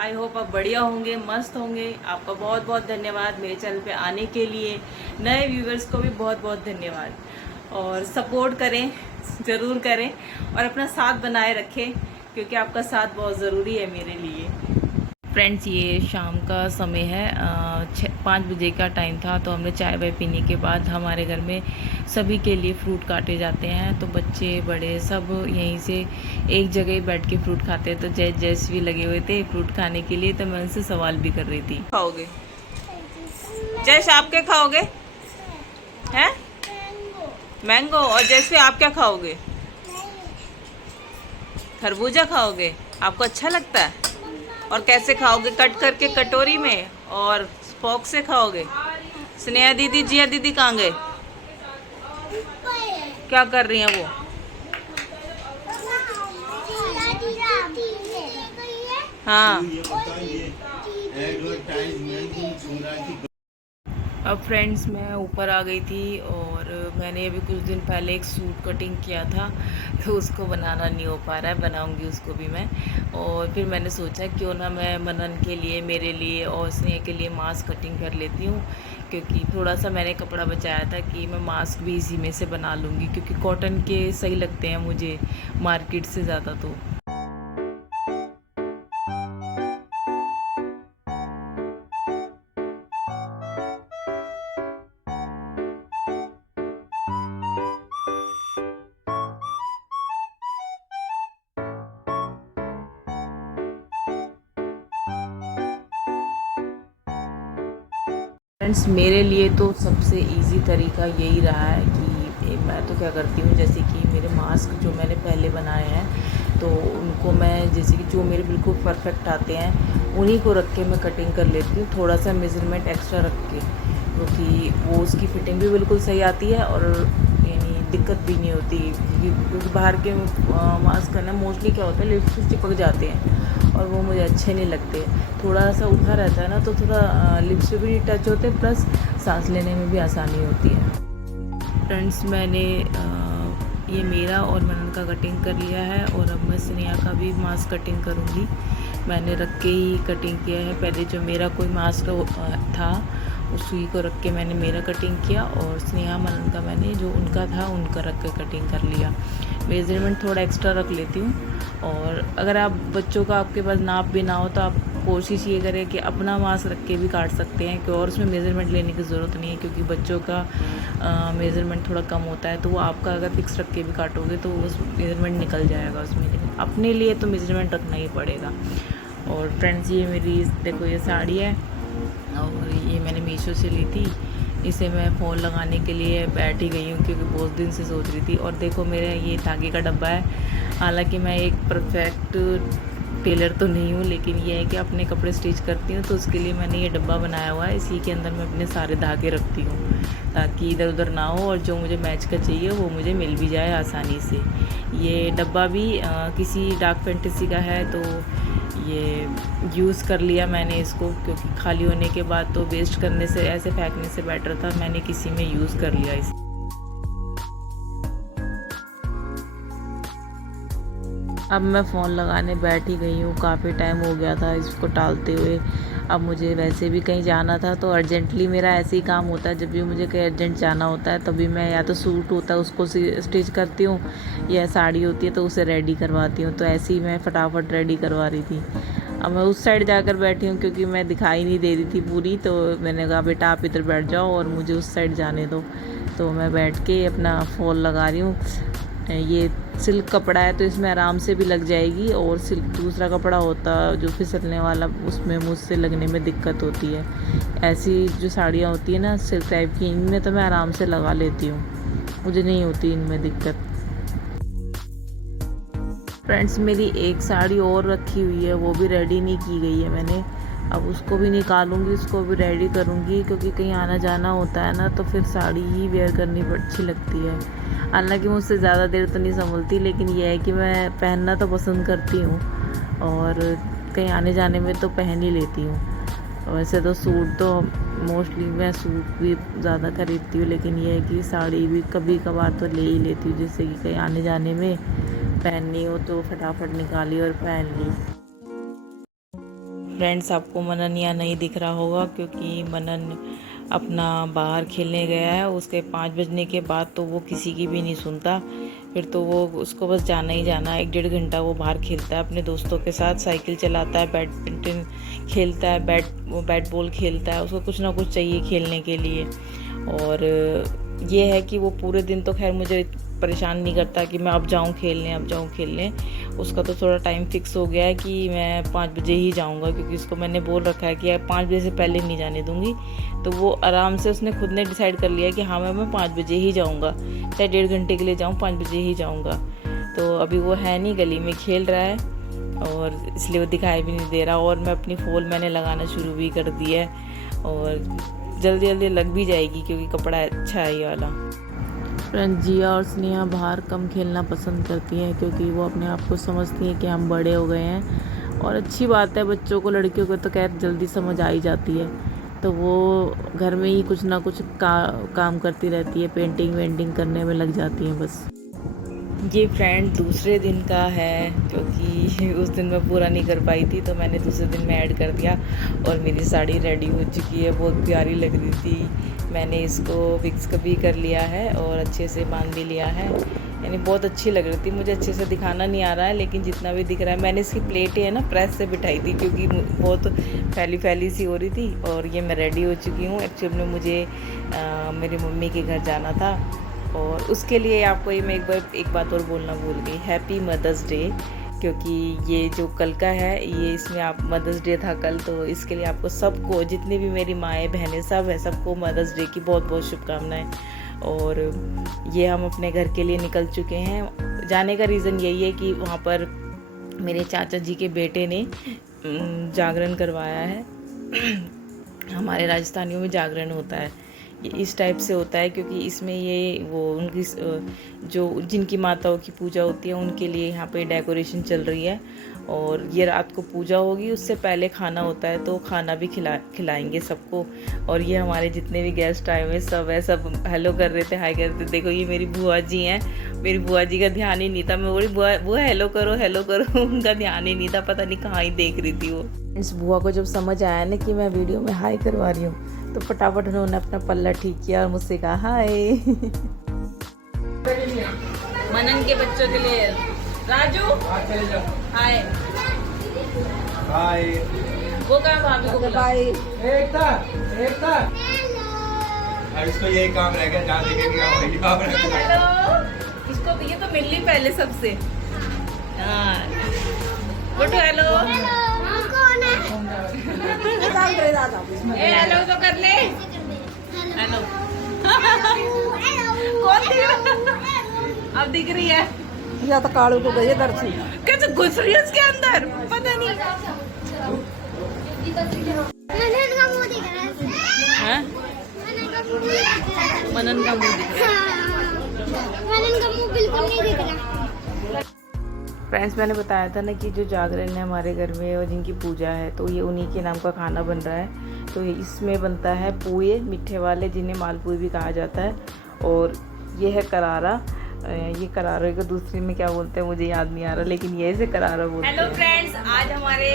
I hope आप बढ़िया होंगे, मस्त होंगे। आपका बहुत बहुत धन्यवाद मेरे चैनल पे आने के लिए। नए व्यूवर्स को भी बहुत बहुत धन्यवाद। और सपोर्ट करें, ज़रूर करें और अपना साथ बनाए रखें, क्योंकि आपका साथ बहुत ज़रूरी है मेरे लिए। फ्रेंड्स, ये शाम का समय है, 5 बजे का टाइम था। तो हमने चाय वाय पीने के बाद हमारे घर में सभी के लिए फ्रूट काटे जाते हैं। तो बच्चे बड़े सब यहीं से एक जगह ही बैठ के फ्रूट खाते हैं। तो जैस भी लगे हुए थे फ्रूट खाने के लिए, तो मैं उनसे सवाल भी कर रही थी। खाओगे जैस, आप क्या खाओगे? हैं? मैंगो। और जैसे आप क्या खाओगे? खरबूजा खाओगे? आपको अच्छा लगता है? और कैसे खाओगे? कट करके कटोरी में, और फोक से खाओगे? स्नेहा दीदी, जिया दीदी कहाँ गए? क्या कर रही हैं वो? हाँ। अब फ्रेंड्स, मैं ऊपर आ गई थी और मैंने अभी कुछ दिन पहले एक सूट कटिंग किया था, तो उसको बनाना नहीं हो पा रहा है। बनाऊंगी उसको भी मैं। और फिर मैंने सोचा क्यों ना मैं मनन के लिए, मेरे लिए और स्नेहा के लिए मास्क कटिंग कर लेती हूँ, क्योंकि थोड़ा सा मैंने कपड़ा बचाया था कि मैं मास्क भी इसी में से बना लूँगी, क्योंकि कॉटन के सही लगते हैं मुझे मार्केट से ज़्यादा। तो फ्रेंड्स, मेरे लिए तो सबसे इजी तरीका यही रहा है कि मैं तो क्या करती हूँ, जैसे कि मेरे मास्क जो मैंने पहले बनाए हैं, तो उनको मैं जैसे कि जो मेरे बिल्कुल परफेक्ट आते हैं उन्हीं को रख के मैं कटिंग कर लेती हूँ, थोड़ा सा मेज़रमेंट एक्स्ट्रा रख के, क्योंकि वो उसकी फिटिंग भी बिल्कुल सही आती है और यानी दिक्कत भी नहीं होती। क्योंकि बाहर के मास्क है ना, मोस्टली क्या होता है, लिप्स से चिपक जाते हैं और वो मुझे अच्छे नहीं लगते। थोड़ा सा उठा रहता है ना, तो थोड़ा लिप्स पे भी नहीं टच होते, प्लस सांस लेने में भी आसानी होती है। फ्रेंड्स, मैंने ये मेरा और मनन का कटिंग कर लिया है, और अब मैं स्नेहा का भी मास्क कटिंग करूँगी। मैंने रख के ही कटिंग किया है। पहले जो मेरा कोई मास्क था, उस सुई को रख के मैंने मेरा कटिंग किया, और स्नेहा मनन का मैंने जो उनका था उनका रख के कटिंग कर लिया। मेजरमेंट थोड़ा एक्स्ट्रा रख लेती हूँ। और अगर आप बच्चों का आपके पास नाप भी ना हो, तो आप कोशिश ये करें कि अपना मास्क रख के भी काट सकते हैं, और उसमें मेज़रमेंट लेने की ज़रूरत नहीं है, क्योंकि बच्चों का मेज़रमेंट थोड़ा कम होता है। तो वो आपका अगर फिक्स रख के भी काटोगे तो उस मेज़रमेंट निकल जाएगा उसमें, लेकिन अपने लिए तो मेज़रमेंट रखना ही पड़ेगा। और फ्रेंड्स, ये मेरी देखो ये साड़ी है, और ये मैंने मीशो से ली थी। इसे मैं फ़ोन लगाने के लिए बैठ ही गई हूँ, क्योंकि बहुत दिन से सोच रही थी। और देखो मेरे ये धागे का डब्बा है। हालांकि मैं एक परफेक्ट टेलर तो नहीं हूँ, लेकिन ये है कि अपने कपड़े स्टिच करती हूँ, तो उसके लिए मैंने ये डब्बा बनाया हुआ है। इसी के अंदर मैं अपने सारे धागे रखती हूँ, ताकि इधर उधर ना हो, और जो मुझे मैच का चाहिए वो मुझे मिल भी जाए आसानी से। ये डब्बा भी किसी डार्क फैंटेसी का है, तो ये यूज़ कर लिया मैंने इसको, क्योंकि खाली होने के बाद तो वेस्ट करने से, ऐसे फेंकने से बेटर था मैंने किसी में यूज़ कर लिया इस। अब मैं फ़ोन लगाने बैठ ही गई हूँ, काफ़ी टाइम हो गया था इसको टालते हुए। अब मुझे वैसे भी कहीं जाना था, तो अर्जेंटली मेरा ऐसे ही काम होता है, जब भी मुझे कहीं अर्जेंट जाना होता है तभी मैं या तो सूट होता है उसको स्टिच करती हूँ, या साड़ी होती है तो उसे रेडी करवाती हूँ। तो ऐसे ही मैं फटाफट रेडी करवा रही थी। अब मैं उस साइड जाकर बैठी हूँ, क्योंकि मैं दिखाई नहीं दे रही थी पूरी, तो मैंने कहा बेटा आप इधर बैठ जाओ और मुझे उस साइड जाने दो। तो मैं बैठ के अपना फ़ोन लगा रही हूँ। ये सिल्क कपड़ा है, तो इसमें आराम से भी लग जाएगी, और सिल्क दूसरा कपड़ा होता जो फिसलने वाला, उसमें मुझसे लगने में दिक्कत होती है। ऐसी जो साड़ियाँ होती है ना सिल्क टाइप की, इनमें तो मैं आराम से लगा लेती हूँ, मुझे नहीं होती इनमें दिक्कत। फ्रेंड्स, मेरी एक साड़ी और रखी हुई है, वो भी रेडी नहीं की गई है मैंने। अब उसको भी निकालूंगी, उसको भी रेडी करूँगी, क्योंकि कहीं आना जाना होता है ना, तो फिर साड़ी ही वेयर करनी अच्छी लगती है। हालांकि मुझसे ज़्यादा देर तो नहीं संभलती, लेकिन यह है कि मैं पहनना तो पसंद करती हूँ, और कहीं आने जाने में तो पहन ही लेती हूँ। वैसे तो सूट तो मोस्टली मैं सूट भी ज़्यादा खरीदती हूँ, लेकिन यह है कि साड़ी भी कभी कभार तो ले ही लेती हूँ, जैसे कि कहीं आने जाने में पहननी हो तो फटाफट निकाली और पहन ली। फ्रेंड्स, आपको मनन यहाँ नहीं दिख रहा होगा क्योंकि मनन अपना बाहर खेलने गया है। उसके 5 बजने के बाद तो वो किसी की भी नहीं सुनता, फिर तो वो उसको बस जाना ही जाना है। 1-1.5 घंटा वो बाहर खेलता है अपने दोस्तों के साथ, साइकिल चलाता है, बैडमिंटन खेलता है, बैट बॉल खेलता है। उसको कुछ ना कुछ चाहिए खेलने के लिए। और ये है कि वो पूरे दिन तो खैर मुझे परेशान नहीं करता कि मैं अब जाऊं खेलने। उसका तो थोड़ा टाइम फिक्स हो गया है कि मैं 5 बजे ही जाऊंगा, क्योंकि उसको मैंने बोल रखा है कि 5 बजे से पहले नहीं जाने दूंगी। तो वो आराम से उसने खुद ने डिसाइड कर लिया कि हाँ मैं 5 बजे ही जाऊंगा, चाहे 1.5 घंटे के लिए जाऊँ, 5 बजे ही जाऊंगा। तो अभी वो है नहीं, गली में खेल रहा है और इसलिए वो दिखाई भी नहीं दे रहा। और मैं अपनी फॉल मैंने लगाना शुरू भी कर दिया है और जल्दी जल्दी लग भी जाएगी क्योंकि कपड़ा अच्छा है ये वाला। फ्रेंड्स, जिया और स्नेहा बाहर कम खेलना पसंद करती हैं क्योंकि वो अपने आप को समझती हैं कि हम बड़े हो गए हैं। और अच्छी बात है, बच्चों को, लड़कियों को तो खैर जल्दी समझ आ ही जाती है। तो वो घर में ही कुछ ना कुछ काम करती रहती है, पेंटिंग वेंटिंग करने में लग जाती हैं बस। ये फ्रेंड दूसरे दिन का है क्योंकि उस दिन मैं पूरा नहीं कर पाई थी, तो मैंने दूसरे दिन में ऐड कर दिया। और मेरी साड़ी रेडी हो चुकी है, बहुत प्यारी लग रही थी। मैंने इसको फिक्स भी कर लिया है और अच्छे से बांध भी लिया है, यानी बहुत अच्छी लग रही थी। मुझे अच्छे से दिखाना नहीं आ रहा है, लेकिन जितना भी दिख रहा है, मैंने इसकी प्लेटें है ना प्रेस से बिठाई थी क्योंकि बहुत फैली सी हो रही थी। और ये मैं रेडी हो चुकी हूँ। एक्चुअली में मुझे मेरी मम्मी के घर जाना था और उसके लिए आपको ये मैं एक बात और बोलना भूल गई, हैप्पी मदर्स डे। क्योंकि ये जो कल का है, ये इसमें आप मदर्स डे था कल, तो इसके लिए आपको सबको, जितने भी मेरी माएँ बहनें सब है, सबको मदर्स डे की बहुत बहुत शुभकामनाएं। और ये हम अपने घर के लिए निकल चुके हैं। जाने का रीज़न यही है कि वहाँ पर मेरे चाचा जी के बेटे ने जागरण करवाया है। हमारे राजस्थानियों में जागरण होता है, ये इस टाइप से होता है क्योंकि इसमें ये वो उनकी जो जिनकी माताओं की पूजा होती है उनके लिए यहाँ पे डेकोरेशन चल रही है। और ये रात को पूजा होगी, उससे पहले खाना होता है, तो खाना भी खिलाएंगे सबको। और ये हमारे जितने भी गेस्ट आए हुए सब हेलो कर रहे थे, हाय कर रहे थे। देखो ये मेरी बुआ जी हैं, मेरी बुआ जी का ध्यान ही नहीं था, मैं बोली बुआ हेलो करो उनका ध्यान ही नहीं था, पता नहीं कहाँ ही देख रही थी वो। इस बुआ को जब समझ आया ना कि मैं वीडियो में हाय करवा रही हूँ, तो फटाफट उन्होंने अपना पल्ला ठीक किया और मुझसे कहा हाय। मनन के बच्चों के लिए राजू हाय हाय, वो कहा भाभी को बाय। एकता इसको यही काम रह गया, जहाँ देखेंगे हेलो। इसको ये तो मिल ली पहले सबसे। हाँ बोलो हेलो। हेलो तो कर ले, हेलो। कौन थी अब दिख रही है या तो कालू को गई दर्शी, कैसे घुस रही है उसके अंदर पता नहीं। मनन का मुंह दिख रहा है, मनन का मुंह दिख रहा है, मनन का मुंह बिल्कुल नहीं दिख रहा। फ्रेंड्स, मैंने बताया था ना कि जो जागरण है हमारे घर में और जिनकी पूजा है, तो ये उन्हीं के नाम का खाना बन रहा है। तो इसमें बनता है पुए, मीठे वाले, जिन्हें मालपुए भी कहा जाता है। और ये है करारा। ये करारे को दूसरे में क्या बोलते हैं मुझे याद नहीं आ रहा, लेकिन ये से करारा बोलते हैं। हेलो फ्रेंड्स, आज हमारे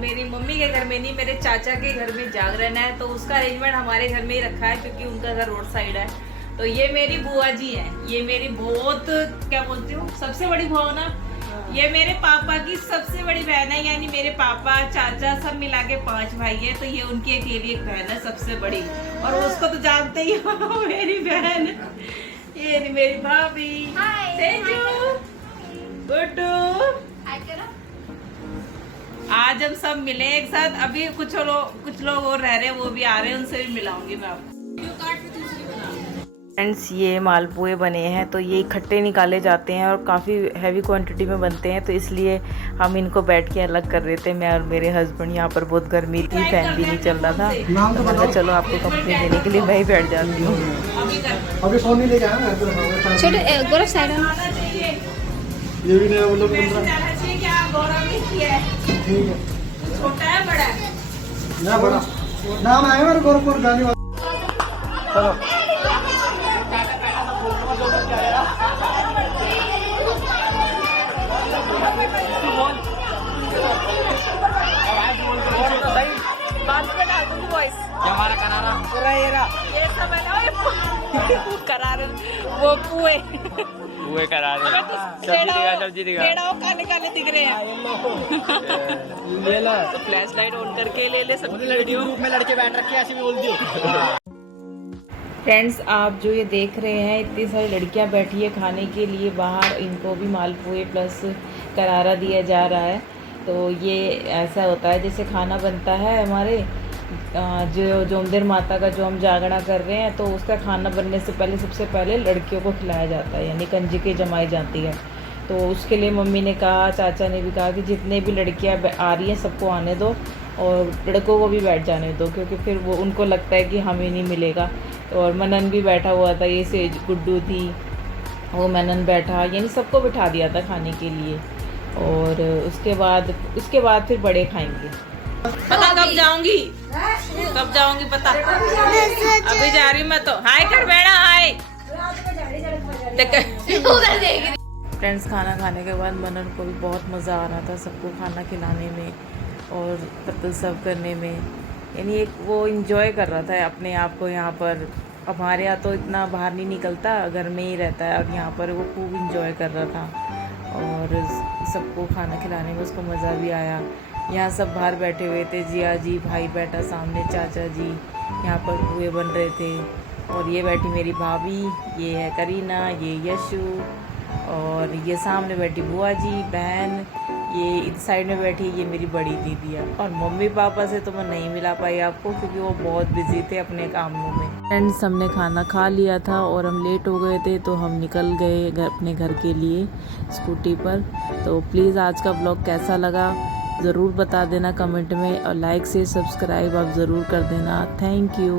मेरी मम्मी के घर में नहीं, मेरे चाचा के घर में जागरण है, तो उसका अरेंजमेंट हमारे घर में ही रखा है क्योंकि उनका घर रोड साइड है। तो ये मेरी बुआ जी है, ये मेरी बहुत क्या बोलती हूँ सबसे बड़ी बुआ ना, ये मेरे पापा की सबसे बड़ी बहन है, यानी मेरे पापा चाचा सब मिला के 5 भाई है, तो ये उनकी अकेली एक बहन है सबसे बड़ी। और उसको तो जानते ही हो मेरी बहन, ये मेरी भाभी गुड्डू। आज हम सब मिले एक साथ। अभी कुछ लोग और रह रहे हैं, वो भी आ रहे हैं, उनसे भी मिलाऊंगी मैं आपको। फ्रेंड्स, ये मालपुए बने हैं, तो ये इकट्ठे निकाले जाते हैं और काफ़ी हैवी क्वांटिटी में बनते हैं, तो इसलिए हम इनको बैठ के अलग कर रहे थे, मैं और मेरे हस्बैंड। यहाँ पर बहुत गर्मी थी, फैन भी नहीं चल रहा था, तो मैंने कहा चलो आपको कंपनी देने के लिए मैं ही बैठ जाती हूँ। अभी फोन नहीं लेके आया छोटे गोरख साइड ये भी नहीं मतलब ठीक है, छोटा है बड़ा है ना बड़ा नाम आया मेरे गोरखपुर गाने वाला। चलो रहा है ये सब है ना करा रहे वो पुए हुए करा रहे सब्जी दिखा पेड़ा वो काले काले दिख रहे हैं। ले लो तो फ्लैश लाइट ऑन करके ले ले सब लड़की ग्रुप में लड़के बैठ रखे ऐसे भी बोल दियो। फ्रेंड्स, आप जो ये देख रहे हैं इतनी सारी लड़कियां बैठी है खाने के लिए बाहर, इनको भी मालपुए प्लस करारा दिया जा रहा है। तो ये ऐसा होता है जैसे खाना बनता है हमारे जो जोमदेर माता का जो हम जागरण कर रहे हैं, तो उसका खाना बनने से पहले सबसे पहले लड़कियों को खिलाया जाता है, यानी कंजके जमाई जाती है। तो उसके लिए मम्मी ने कहा, चाचा ने भी कहा कि जितने भी लड़कियां आ रही हैं सबको आने दो और लड़कों को भी बैठ जाने दो, क्योंकि फिर वो उनको लगता है कि हमें नहीं मिलेगा। और मनन भी बैठा हुआ था, ये सेज गुड्डू थी, वो मनन बैठा, यानी सबको बिठा दिया था खाने के लिए। और उसके बाद फिर बड़े खाएंगे। पता कब जाऊंगी पता अभी जा रही मैं तो। हाय कर बेड़ा हाय। फ्रेंड्स, खाना खाने के बाद मनन को भी बहुत मज़ा आ रहा था सबको खाना खिलाने में और पत्तल सर्व करने में, यानी एक वो इंजॉय कर रहा था अपने आप को यहाँ पर। अब हमारे यहाँ तो इतना बाहर नहीं निकलता, घर में ही रहता है, अब यहाँ पर वो खूब इंजॉय कर रहा था और सबको खाना खिलाने में उसको मज़ा भी आया। यहाँ सब बाहर बैठे हुए थे, जिया जी भाई बैठा सामने, चाचा जी यहाँ पर पुए बन रहे थे और ये बैठी मेरी भाभी, ये है करीना, ये यशु और ये सामने बैठी बुआ जी बहन, ये इस साइड में बैठी ये मेरी बड़ी दीदी है। और मम्मी पापा से तो मैं नहीं मिला पाई आपको क्योंकि वो बहुत बिजी थे अपने कामों में। फ्रेंड्स, हमने खाना खा लिया था और हम लेट हो गए थे तो हम निकल गए अपने घर के लिए स्कूटी पर। तो प्लीज़ आज का व्लॉग कैसा लगा ज़रूर बता देना कमेंट में और लाइक से सब्सक्राइब आप ज़रूर कर देना। Thank you.